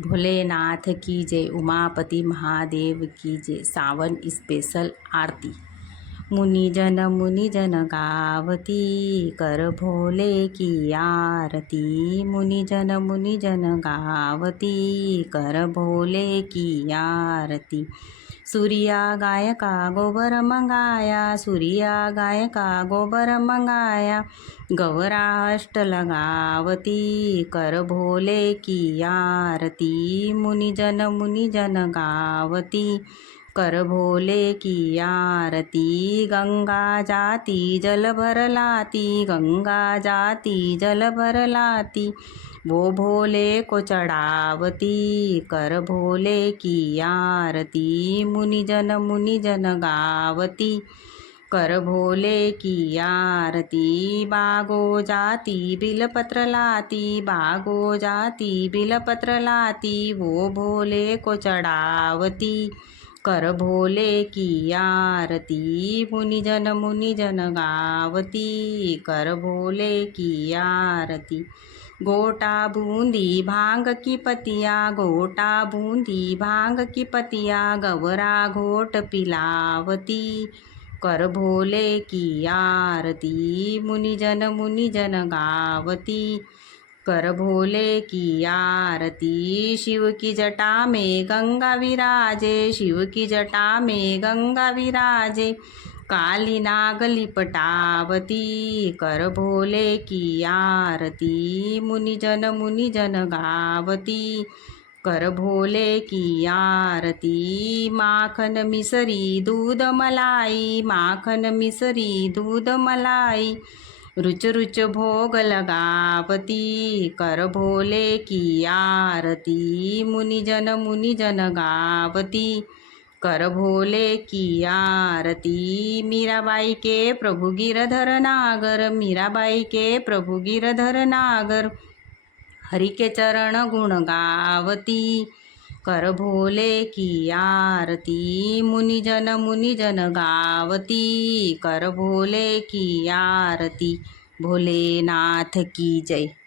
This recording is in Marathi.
भोलेनाथ की जय, उमापति महादेव की जय। सावन स्पेशल आरती। मुनिजन गावती, कर भोले की आरती। मुनिजन गावती, कर भोले की आरती। सूर्या गाय का गोबर मंगाया, सूर्या गाय का गोबर मंगाया। गौरा अष्ट लगावती, कर भोले की आरती। मुनिजन गावती, कर भोले की आरती। गंगा जाती जल भर लाती, गंगा जाती जल भर लाती। वो भोले को चढ़ावती, कर भोले की आरती। मुनिजन गावती, कर भोले की आरती। बागो जाती बिलपत्र लाती, बागो जाती बिलपत्र लाती। वो भोले को चढ़ावती, कर भोले की आरती। मुनिजन गावती, कर भोले की आरती। गोटा बूंदी भांग की पतिया, गोटा बूंदी भांग की पतिया। गवरा घोट पिलावती, कर भोले की आरती। मुनिजन गावती, कर भोले की आरती। शिव की जटा में गंगा विराजे, शिव की जटा में गंगा विराजे। काली नाग लिपटावती, कर भोले की आरती। मुनिजन गावती, कर भोले की आरती। माखन मिसरी दूध मलाई, माखन मिसरी दूध मलाई। रुच रुच भोग लगावती, कर भोले की आरती। मुनिजन गावती, कर भोले की आरती। मीराबाई के प्रभु गिरधर नागर, मीराबाई के प्रभु गिरधर नागर। हरि के चरण गुण गावती, कर भोले की आरती। मुनिजन गावती, कर भोले की आरती। भोलेनाथ की जय।